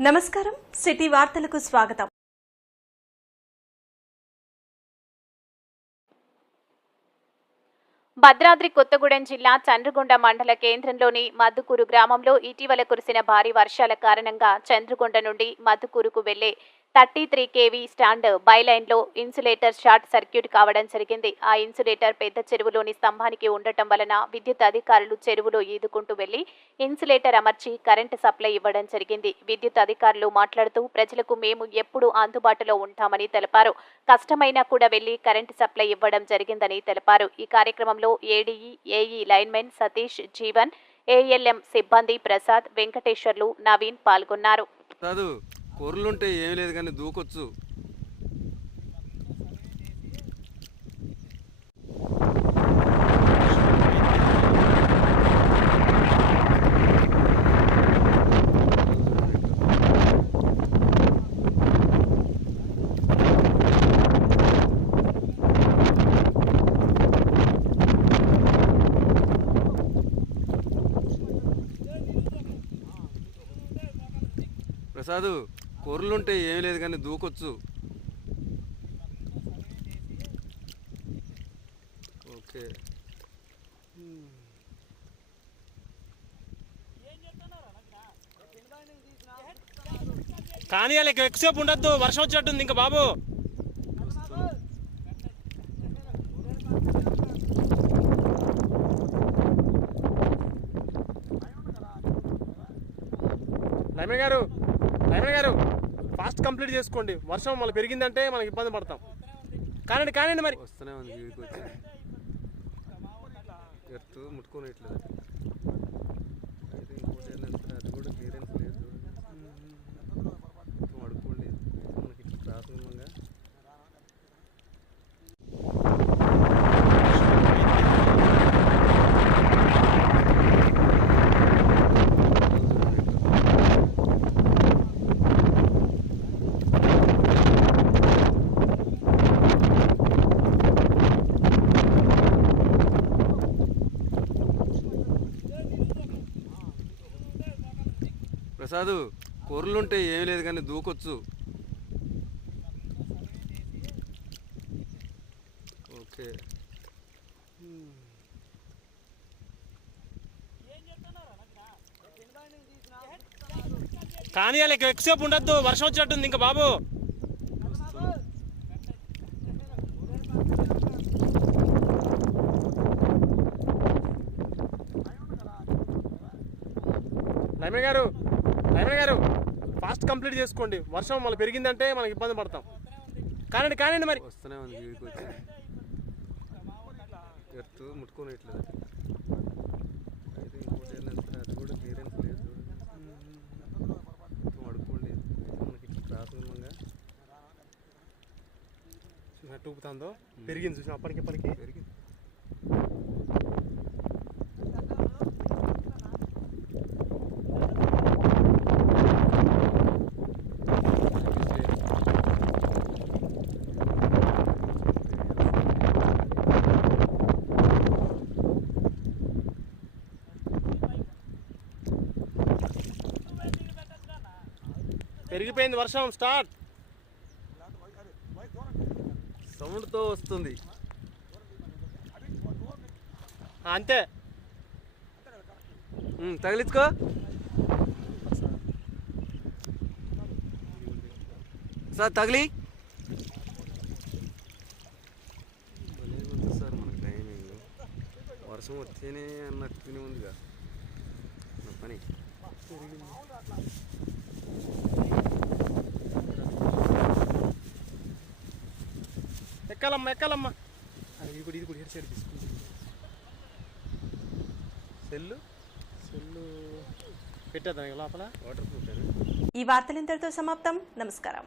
నమస్కారం. సిటీ వార్తలకు స్వాగతం. భద్రాద్రి కొత్తగూడెం జిల్లా చంద్రగొండ మండల కేంద్రంలోని మద్దుకూరు గ్రామంలో ఇటీవల కురిసిన భారీ వర్షాల కారణంగా చంద్రగొండ నుండి మద్దుకూరుకు వెళ్ళే thirty three K V stand బైలైన్లో insulator short circuit కావడం జరిగింది. ఆ ఇన్సులేటర్ పెద్ద చెరువులోని స్తంభానికి ఉండటం వలన విద్యుత్ అధికారులు చెరువులో ఈదుకుంటూ వెళ్ళి ఇన్సులేటర్ అమర్చి కరెంటు సప్లై ఇవ్వడం జరిగింది. విద్యుత్ అధికారులు మాట్లాడుతూ ప్రజలకు మేము ఎప్పుడూ అందుబాటులో ఉంటామని తెలిపారు. కష్టమైనా కూడా వెళ్ళి కరెంటు సప్లై ఇవ్వడం జరిగిందని తెలిపారు. ఈ కార్యక్రమంలో A D E A E linemen Satish Jeevan A L M సిబ్బంది ప్రసాద్ వెంకటేశ్వర్లు నవీన్ పాల్గొన్నారు. కాదు ఏం లేదు కానీ దూకొచ్చు. ప్రసాదు కూరలుంటే ఏం లేదు కానీ దూకొచ్చు. ఓకే. కానీ వాళ్ళకి ఎక్కువసేపు ఉండొద్దు వర్షం వచ్చేట్టుంది ఇంకా బాబు. లైమన్ గారు లైమన్ గారు ఫాస్ట్ కంప్లీట్ చేసుకోండి. వర్షం మళ్ళీ పెరిగిందంటే మనకి ఇబ్బంది పడతాం. కానండి కానండి మరి. వస్తూనే ఉంది ఎత్తు ముట్టుకోనిట్లేదు అయితే ఇంకోటి ఏంటంటే అది కూడా క్లియరెన్స్ లేదు మొత్తం అడుక్కోండి మనకి ఇట్లా క్రాస్ ఉండగా ప్రసాదు కూరలుంటే ఏం లేదు కానీ దూకొచ్చు. ఓకే. కానీ వాళ్ళకి ఎక్కువసేపు ఉండొద్దు వర్షం వచ్చేట్టుంది ఇంకా బాబు. లైమన్ గారు లైమన్ గారు ఫాస్ట్ కంప్లీట్ చేసుకోండి. వర్షం మళ్ళీ పెరిగిందంటే మనకి ఇబ్బంది పడతాం. కానండి కానండి మరి. వస్తూనే ఉంది వీడికి వచ్చి. ఎత్తు ముట్టుకోనిట్లేదు అయితే ఇంకోటి ఏంటంటే అది కూడా క్లియరెన్స్ లేదు. అడుక్కోండి. మనకి పెరిగింది చూసిన అప్పటికి ఇప్పటికి పెరిగింది. పెరిగిపోయింది వర్షం స్టార్ట్. సౌండ్తో వస్తుంది. అంతే. తగిలించుకో. సార్ తగిలి. ఉంది సార్ మన టైమింగ్. వర్షం వచ్చేనే అన్నట్టునే ఉందిగా. నా పని. ఎక్కాలమ్మా ఎక్కాలమ్మా. అది ఇది కూడా ఇది కూడా హెడ్ సైడ్ తీసుకుంది సెల్లు? సెల్లు పెట్టేద్దాం లోపల. వాటర్ ప్రూఫ్ ఈ వార్తలు ఇంతటితో సమాప్తం. నమస్కారం.